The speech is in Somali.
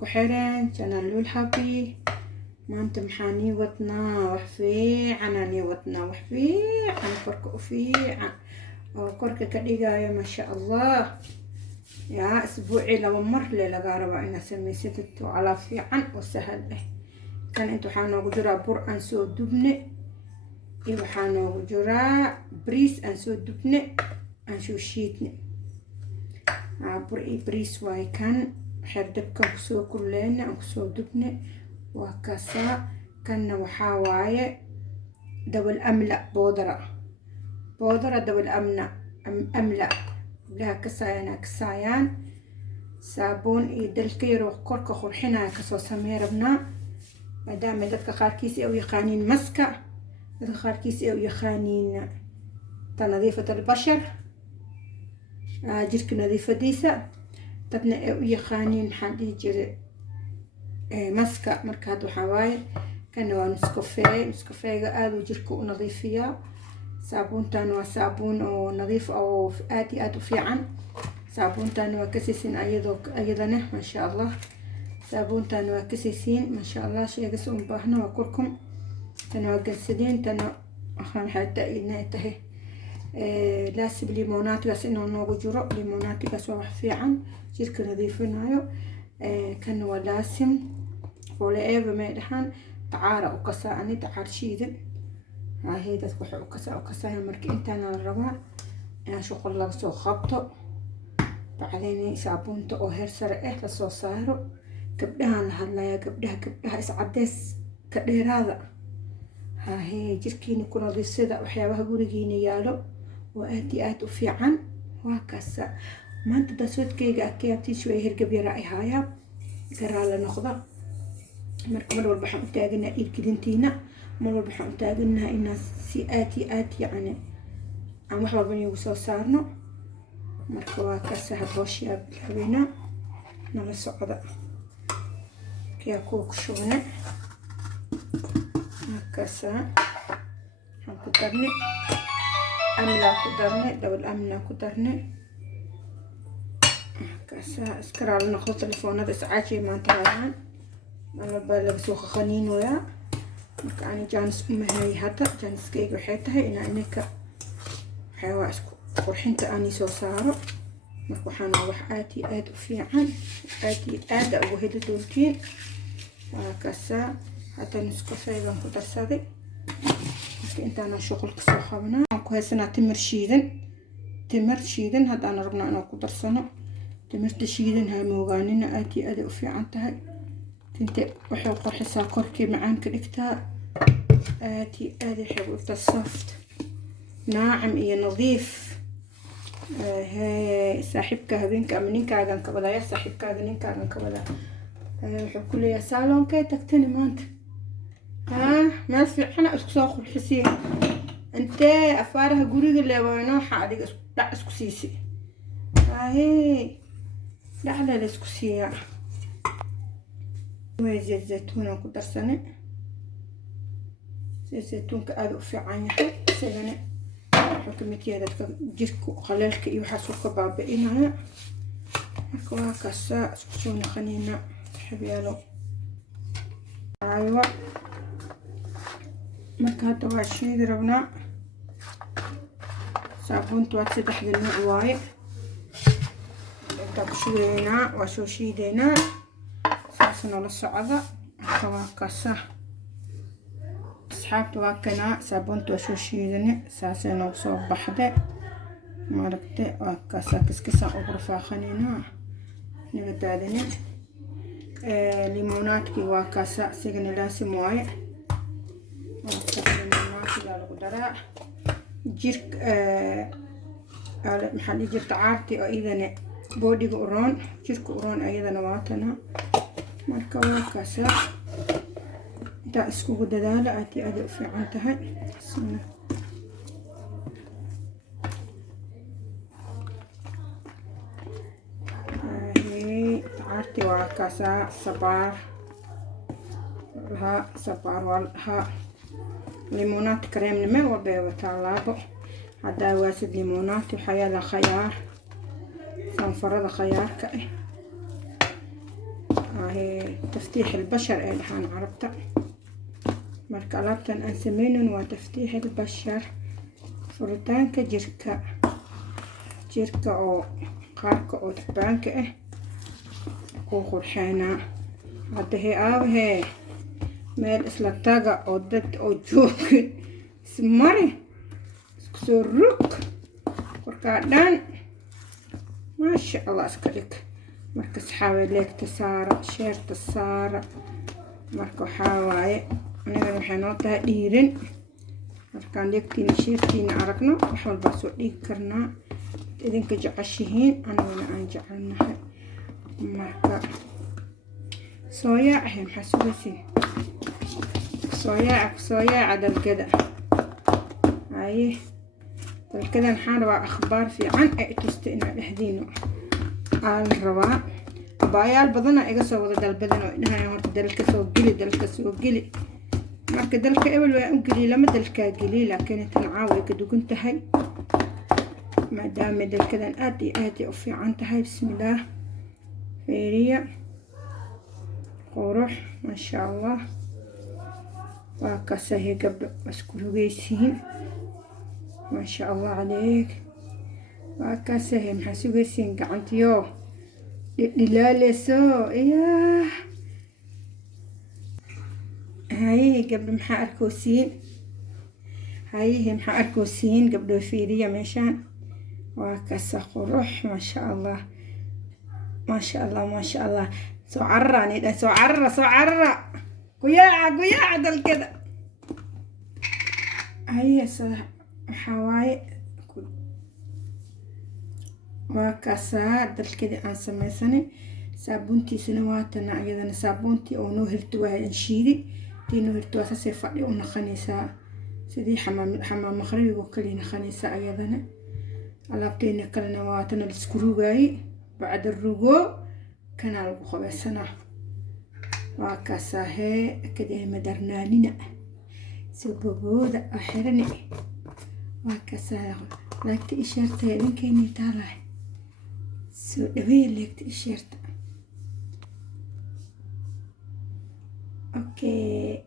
كحران channel لول حبي ما انت محاني وطنا وحفي عناني وطنا وحفي عن كرك وفي كرك كديغايا ما شاء الله يا اسبوعي لو مر لي لقاربا انا سميستو على في عن وسهل به كان انتو حانو جرا بور انسو دبني ايو حانو جرا بريس انسو دبني انسو شيتني بريس واي كان حردبكا كسو كلنا كسو دبني وكسا كان وحاواي دول أملأ بودرة دول أملأ لها كسايان صابون يدلكيرو كوركا خورحنا كسو سميربنا مادام دادك خاركيسي أو يخانين مسكة دادك خاركيسي أو يخانين تنظيفة البشر جيرك نظيفة ديسة تبنى أو يخانين حدي جير مسكة مركات وحواي كانوا نسكوفيه آدو جيركو نظيفية صابون تانوا صابون أو نظيف أو آدو في عن صابون تانوا كسيسين أيضا ما شاء الله صابون تانوا كسيسين ما شاء الله شيء قسم باهنا وكلكم تانوا قسدين تانوا أخوان حتى إنته لاسب ليمونات بس إنه نوجو جرو ليمونات بس واحد في عن جيرك نظيفينايو كانوا لاسم ولا إيه ما يدحن تعارة وكسا أني تعار شيدن هاي تذبح وكسا مركي انت انا الربع انا شغل لك سو خبطه بعدين صابونته او هير سرقه لسو صايرو قبدها لهلايا قبدها اسعدس كديراده هاي جيركيني كنا ديسدا waxyaabaha gurigeena yaalo oo aad u fiican waa kaasa maanta dasoodkeyga akayabtiisu ay hirgab yara ay haaya garaala noqda marka mar walba waxaan u taaganaa iibkidintiina mar walba waxaan u taaganahay inaan si aad yani aan wax walba igu soo saarno marka waa kaasa habooshii bilaabeyna nala socda kiyaa ku shubna kaasa waxaan ku darnay dawal amla ku darnay kaasa iskaraal noqdo telefoonada iscaajay maanta hayaan malba laga soo khaniinoya marka aan jaanis uma hay hada jaaniskeyga waxay tahay in anaka waxaa isku qurxinta aan soo saaro marka waxaan wax aad u fiican aad ugu heli doontiin waa kaasa hada isku faydan ku darsaday marka intaan shaqal ka soo qabanaa aan ku haysanaa timir shiidan hadaan rabnaa inaan ku darsano timirta shiidan ha moogaanina aad u fiican tahay انت وحو قرحسا كوركي معان كدكتا آدي حبو الصفت ناعم إيه نظيف هاي صاحبك هبينك أمنينك عقان كبدا يا صاحبك هبينك عقان كبدا وحو كل يا سالون كي تكتني مانت ما في حنا اسكو ساخو الحسين انت أفارها قريق اللي وينو حادي لا اسكو سيسي هاي لا على اسكو سيا زيت زيتون أو كدرسنة زيت زيتون كأدو في عينه سجنة حكمت يدك جيركو خلالك يحسوك بابئنا هكوا كسا سكسونا خنينا حبيالو أيوة مركات واشي ضربنا صابون تواتي تحت النوع تبشوينا وشوشيدنا سنة الصعدة كواكسة أصحاب تواكنا صابون توشوشيدني ساسنا وصوب بحدة ماركتة وكاسة كسكسة أغرفة خنينا نبدأ ليمونات كي وكاسة سجن لازم واي ليمونات للقدراء جيرك محلي جيرت عارتي أيضا بودي قرون جيرك قرون أيضا نواتنا marka waa kaasa inta isku dadaala aad u fiican tahay taarti waa kaasa sabar walha limonat krem nime walba taalaabo hada waasid limonat waxyaala khayaar sanfarada khayaarka تفتيح البشر دحان عربتا marka alaabtan aan sameynin waa taftiix البشر furitaanka jirka oo qaarka oo tabaanka ah oo qurxeena hadda aabahe meel isla taga oo dad oo joogin ismari isku soo rug warkaa dhan maasha Allah iska dhig marka saxaabay leegta saara sheerta saara marka waxaa waaye aniga waxay noo tahay dhiirin markaan leegtiina sheertiina aragno wax walba soo dhigi karnaa idinka jeceshihiin anigana aan jecelnahay marka sooyaac maxaa sugaysiin sooyaaca dalgada haye dalgadan waxaan rabaa akhbaar fiican ee tusta inaa dhexdiino aan rabaa abaayaal badana iga soo wada dalbadan oo inahay horta dalka soo geli marka dalka ebel waa u geli lama dalkaa geli laakiin tan caawa ka dugan tahay maadaama dalkadan aad iyo aad u fiican tahay bismillaah feeriya qurux ma sha Allah waa ka sahi gabdho isku rugaysiin ma sha Allah عليك waa ka sahi maxaa sugaysiin gacantiyo dhilaaleso iyaa هاي قبل محا أركوسين قبل فيريا مشان وكسا قروح ما شاء الله سو عرة قياع دل كده هاي حواي وكسا دل كده عن سميساني صابونتي سنواتنا أيضا صابونتي أو نوهرتوها ينشيري دينو هرتوها ساسي فادي أو نخانيسا سيدي حمام مخربي وكلي نخانيسا أيضا alaabteena kalena waatana la isku rugaayay bacda rugo kana lagu qabeysana waa kaasahee kadib madarnaanina soo bobooda axirani waa kaasah laagta ishaarta idinkeeni taalahay soo dhaweey laagta ishaarta okay